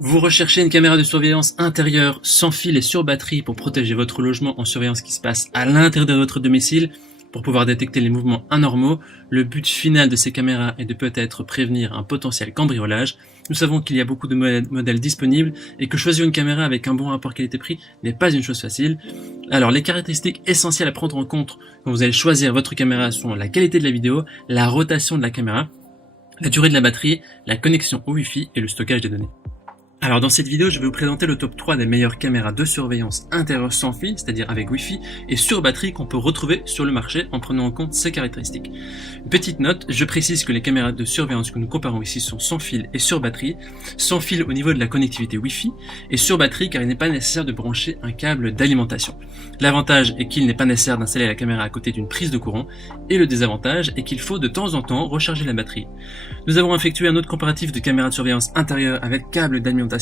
Vous recherchez une caméra de surveillance intérieure sans fil et sur batterie pour protéger votre logement en surveillant ce qui se passe à l'intérieur de votre domicile, pour pouvoir détecter les mouvements anormaux. Le but final de ces caméras est de peut-être prévenir un potentiel cambriolage. Nous savons qu'il y a beaucoup de modèles disponibles et que choisir une caméra avec un bon rapport qualité-prix n'est pas une chose facile. Alors les caractéristiques essentielles à prendre en compte quand vous allez choisir votre caméra sont la qualité de la vidéo, la rotation de la caméra, la durée de la batterie, la connexion au Wi-Fi et le stockage des données. Alors dans cette vidéo, je vais vous présenter le top 3 des meilleures caméras de surveillance intérieure sans fil, c'est-à-dire avec Wi-Fi et sur batterie qu'on peut retrouver sur le marché en prenant en compte ces caractéristiques. Une petite note, je précise que les caméras de surveillance que nous comparons ici sont sans fil et sur batterie, sans fil au niveau de la connectivité Wi-Fi et sur batterie car il n'est pas nécessaire de brancher un câble d'alimentation. L'avantage est qu'il n'est pas nécessaire d'installer la caméra à côté d'une prise de courant et le désavantage est qu'il faut de temps en temps recharger la batterie. Nous avons effectué un autre comparatif de caméras de surveillance intérieure avec câble d'alimentation.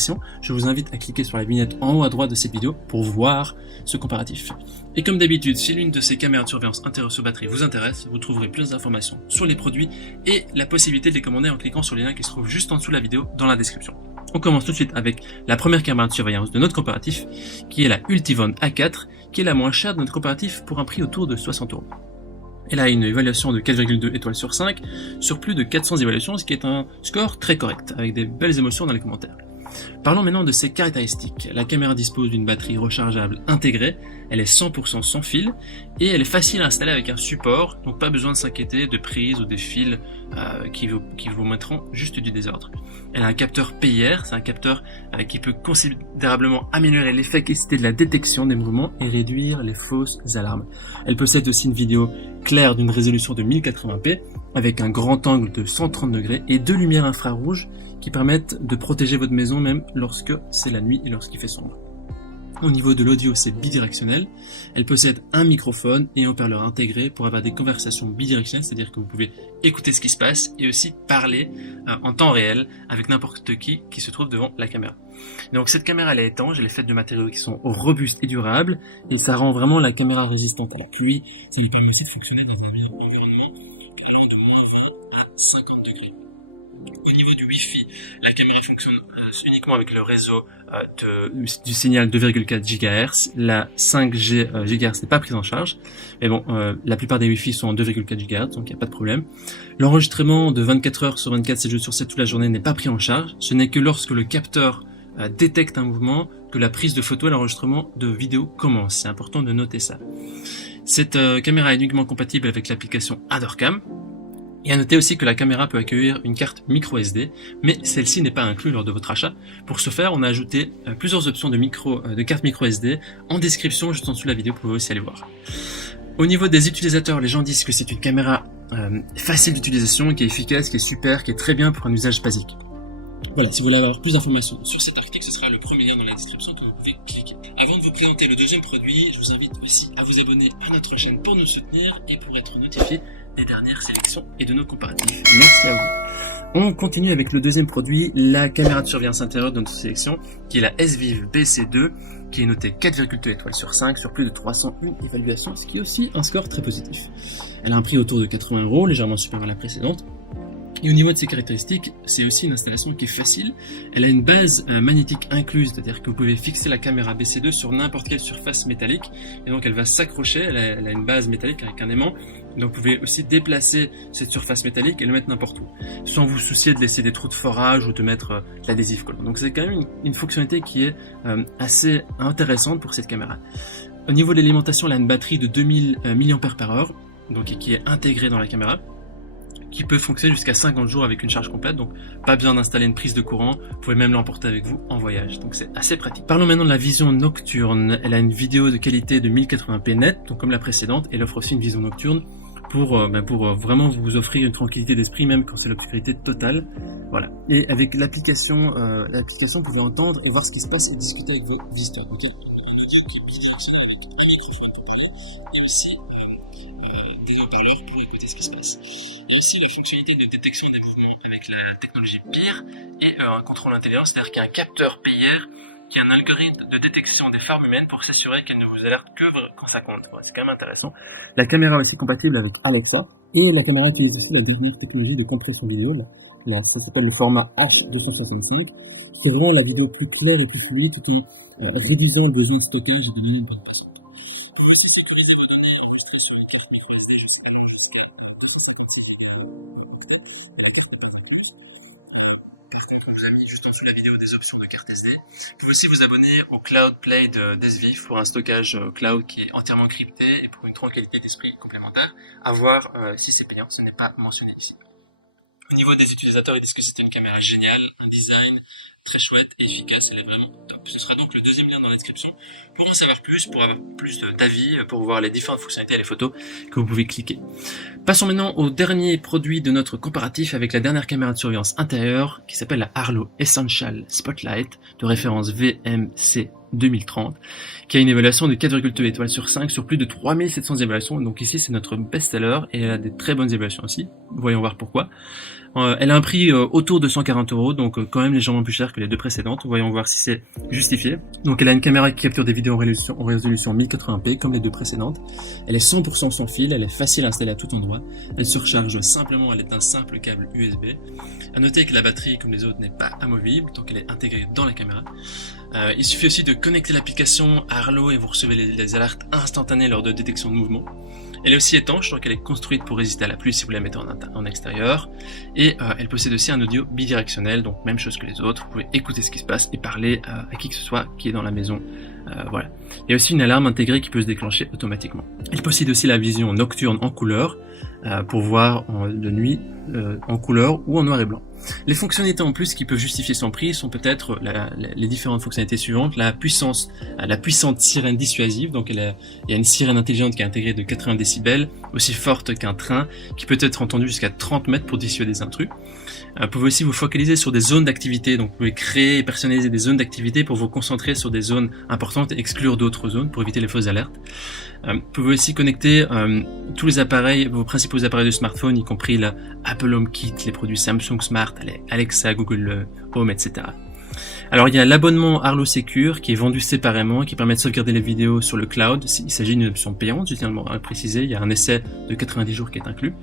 Je vous invite à cliquer sur la vignette en haut à droite de cette vidéo pour voir ce comparatif. Et comme d'habitude, si l'une de ces caméras de surveillance intérieure sur batterie vous intéresse, vous trouverez plus d'informations sur les produits et la possibilité de les commander en cliquant sur les liens qui se trouvent juste en dessous de la vidéo dans la description. On commence tout de suite avec la première caméra de surveillance de notre comparatif, qui est la Ultivon A4, qui est la moins chère de notre comparatif pour un prix autour de 60 €. Elle a une évaluation de 4,2 étoiles sur 5 sur plus de 400 évaluations, ce qui est un score très correct, avec des belles émotions dans les commentaires. Parlons maintenant de ses caractéristiques. La caméra dispose d'une batterie rechargeable intégrée, elle est 100% sans fil et elle est facile à installer avec un support, donc pas besoin de s'inquiéter de prises ou des fils qui vous mettront juste du désordre. Elle a un capteur PIR, c'est un capteur qui peut considérablement améliorer l'efficacité de la détection des mouvements et réduire les fausses alarmes. Elle possède aussi une vidéo claire d'une résolution de 1080p avec un grand angle de 130 degrés et deux lumières infrarouges qui permettent de protéger votre maison même lorsque c'est la nuit et lorsqu'il fait sombre. Au niveau de l'audio, c'est bidirectionnel. Elle possède un microphone et un haut-parleur intégré pour avoir des conversations bidirectionnelles, c'est-à-dire que vous pouvez écouter ce qui se passe et aussi parler en temps réel avec n'importe qui se trouve devant la caméra. Donc cette caméra elle est étanche, elle est faite de matériaux qui sont robustes et durables et ça rend vraiment la caméra résistante à la pluie. Ça lui permet aussi de fonctionner dans un environnement allant de -20 à 50 degrés. Au niveau du Wi-Fi, la caméra fonctionne uniquement avec le réseau du signal 2,4 GHz. La 5G GHz n'est pas prise en charge. Mais bon, la plupart des Wi-Fi sont en 2,4 GHz, donc il n'y a pas de problème. L'enregistrement de 24 heures sur 24, 7 jours sur 7 toute la journée n'est pas pris en charge. Ce n'est que lorsque le capteur détecte un mouvement que la prise de photo et l'enregistrement de vidéo commence. C'est important de noter ça. Cette caméra est uniquement compatible avec l'application AdorCam. Et à noter aussi que la caméra peut accueillir une carte micro SD, mais celle-ci n'est pas inclue lors de votre achat. Pour ce faire, on a ajouté plusieurs options de carte micro SD en description juste en dessous de la vidéo, vous pouvez aussi aller voir. Au niveau des utilisateurs, les gens disent que c'est une caméra facile d'utilisation, qui est efficace, qui est super, qui est très bien pour un usage basique. Voilà, si vous voulez avoir plus d'informations sur cet article, ce sera le premier lien dans la description que vous pouvez cliquer. Avant de vous présenter le deuxième produit, je vous invite aussi à vous abonner à notre chaîne pour nous soutenir et pour être notifié des dernières sélections et de nos comparatifs. Merci à vous. On continue avec le deuxième produit, la caméra de surveillance intérieure de notre sélection, qui est la S-Vive BC2, qui est notée 4,2 étoiles sur 5 sur plus de 301 évaluations, ce qui est aussi un score très positif. Elle a un prix autour de 80 €, légèrement supérieur à la précédente. Et au niveau de ses caractéristiques, c'est aussi une installation qui est facile. Elle a une base magnétique incluse, c'est-à-dire que vous pouvez fixer la caméra BC2 sur n'importe quelle surface métallique, et donc elle va s'accrocher, elle a une base métallique avec un aimant, donc vous pouvez aussi déplacer cette surface métallique et le mettre n'importe où, sans vous soucier de laisser des trous de forage ou de mettre de l'adhésif collant. Donc c'est quand même une fonctionnalité qui est assez intéressante pour cette caméra. Au niveau de l'alimentation, elle a une batterie de 2000 mAh, donc qui est intégrée dans la caméra, qui peut fonctionner jusqu'à 50 jours avec une charge complète, donc pas besoin d'installer une prise de courant, vous pouvez même l'emporter avec vous en voyage, donc c'est assez pratique. Parlons maintenant de la vision nocturne. Elle a une vidéo de qualité de 1080p net, donc comme la précédente, elle offre aussi une vision nocturne pour vraiment vous offrir une tranquillité d'esprit même quand c'est l'obscurité totale. Voilà. Et avec l'application, vous pouvez entendre et voir ce qui se passe et discuter avec vos visiteurs. Okay. Et aussi des haut-parleurs pour écouter ce qui se passe. Il y a aussi la fonctionnalité de détection des mouvements avec la technologie PIR et un contrôle intelligent, c'est-à-dire qu'il y a un capteur PIR qui a un algorithme de détection des formes humaines pour s'assurer qu'elle ne vous alerte que quand ça compte. Ouais, c'est quand même intéressant. La caméra est aussi compatible avec Alexa et la caméra utilise aussi la technologie de compression vidéo. Ça s'appelle le format H255 C'est vraiment la vidéo plus claire et plus fluide tout en réduisant le besoin de stockage et de donner une bonne version. Pour aussi sécuriser vos données, enregistrez sur une carte micro SD jusqu'à 450. Partez avec vos amis juste en dessous de la vidéo des options de carte SD. Vous pouvez aussi vous abonner au Cloud Play de SVIF pour un stockage cloud qui est entièrement crypté et pour une tranquillité d'esprit complémentaire. À voir si c'est payant, ce n'est pas mentionné ici. Au niveau des utilisateurs, ils disent que c'est une caméra géniale, un design très chouette et efficace, elle est vraiment top. Ce sera donc le deuxième lien dans la description pour en savoir plus, pour avoir plus d'avis, pour voir les différentes fonctionnalités et les photos que vous pouvez cliquer. Passons maintenant au dernier produit de notre comparatif avec la dernière caméra de surveillance intérieure qui s'appelle la Arlo Essential Spotlight de référence VMC 2030 qui a une évaluation de 4,2 étoiles sur 5 sur plus de 3700 évaluations. Donc ici c'est notre best-seller et elle a des très bonnes évaluations aussi. Voyons voir pourquoi. Elle a un prix autour de 140 €, donc quand même légèrement plus cher que les deux précédentes. Voyons voir si c'est justifié. Donc elle a une caméra qui capture des vidéos en résolution 1080p comme les deux précédentes. Elle est 100% sans fil, elle est facile à installer à tout endroit. Elle se recharge simplement à l'aide d'un simple câble USB. À noter que la batterie, comme les autres, n'est pas amovible, donc elle est intégrée dans la caméra. Il suffit aussi de connecter l'application Arlo et vous recevez les alertes instantanées lors de détection de mouvement. Elle est aussi étanche, donc elle est construite pour résister à la pluie si vous la mettez en extérieur. Et elle possède aussi un audio bidirectionnel, donc même chose que les autres. Vous pouvez écouter ce qui se passe et parler à qui que ce soit qui est dans la maison. Voilà. Il y a aussi une alarme intégrée qui peut se déclencher automatiquement. Elle possède aussi la vision nocturne en couleur pour voir de nuit en couleur ou en noir et blanc. Les fonctionnalités en plus qui peuvent justifier son prix sont peut-être les différentes fonctionnalités suivantes. La puissante sirène dissuasive, donc il y a une sirène intelligente qui est intégrée de 80 décibels, aussi forte qu'un train, qui peut être entendue jusqu'à 30 mètres pour dissuader des intrus. Vous pouvez aussi vous focaliser sur des zones d'activité, donc vous pouvez créer et personnaliser des zones d'activité pour vous concentrer sur des zones importantes et exclure d'autres zones pour éviter les fausses alertes. Vous pouvez aussi connecter tous les appareils, vos principaux appareils de smartphone, y compris la Apple HomeKit, les produits Samsung Smart, Alexa, Google Home, etc. Alors il y a l'abonnement Arlo Secure qui est vendu séparément et qui permet de sauvegarder les vidéos sur le cloud. Il s'agit d'une option payante, je tiens à le préciser, il y a un essai de 90 jours qui est inclus.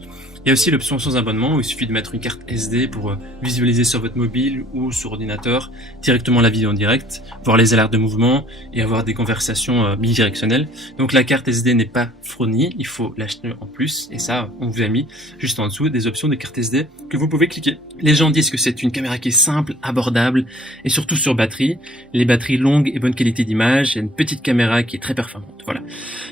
Il y a aussi l'option sans abonnement où il suffit de mettre une carte SD pour visualiser sur votre mobile ou sur ordinateur directement la vidéo en direct, voir les alertes de mouvement et avoir des conversations bidirectionnelles. Donc la carte SD n'est pas fournie, il faut l'acheter en plus et ça on vous a mis juste en dessous des options de carte SD que vous pouvez cliquer. Les gens disent que c'est une caméra qui est simple, abordable et surtout sur batterie. Les batteries longues et bonne qualité d'image, il y a une petite caméra qui est très performante. Voilà.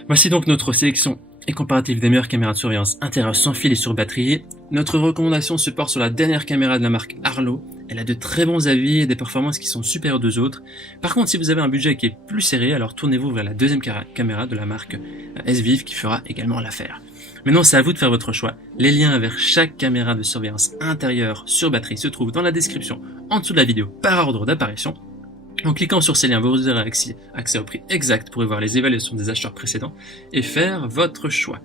Voici donc notre sélection et comparatif des meilleures caméras de surveillance intérieure sans fil et sur batterie. Notre recommandation se porte sur la dernière caméra de la marque Arlo. Elle a de très bons avis et des performances qui sont supérieures aux autres. Par contre, si vous avez un budget qui est plus serré, alors tournez-vous vers la deuxième caméra de la marque SVIF qui fera également l'affaire. Maintenant, c'est à vous de faire votre choix. Les liens vers chaque caméra de surveillance intérieure sur batterie se trouvent dans la description en dessous de la vidéo par ordre d'apparition. En cliquant sur ces liens, vous aurez accès au prix exact pour y voir les évaluations des acheteurs précédents et faire votre choix.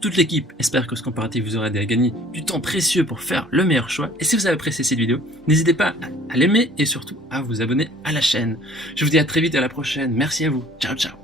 Toute l'équipe espère que ce comparatif vous aura aidé à gagner du temps précieux pour faire le meilleur choix. Et si vous avez apprécié cette vidéo, n'hésitez pas à l'aimer et surtout à vous abonner à la chaîne. Je vous dis à très vite et à la prochaine. Merci à vous. Ciao, ciao.